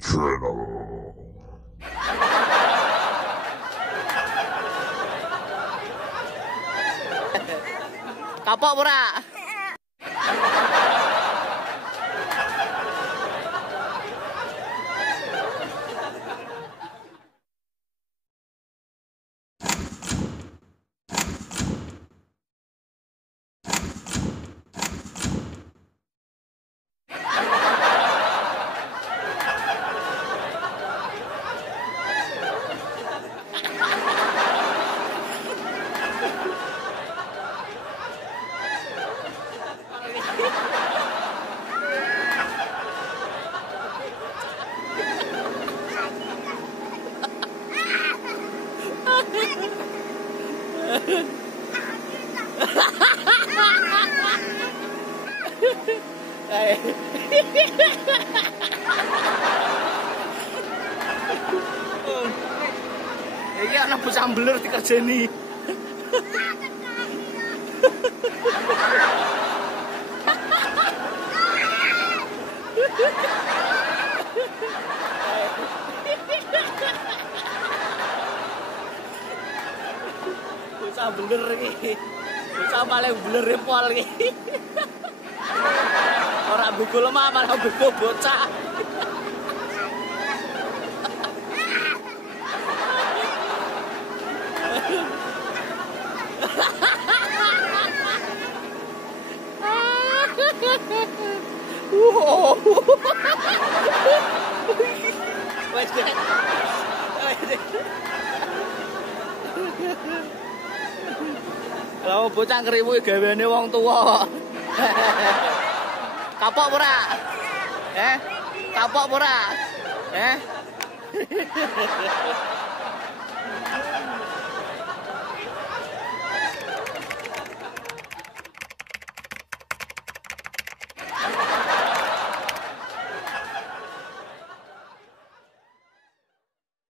channel. Kapok ora? Iki ana bocah mbler dikerjeni. Bocah mbler iki. Bocah paling mbler pol iki. Ora buku lemah malah buku bocah. Kalau bocah ngeriwu gaweane wong tuwa. Kapok ora? Kapok ora?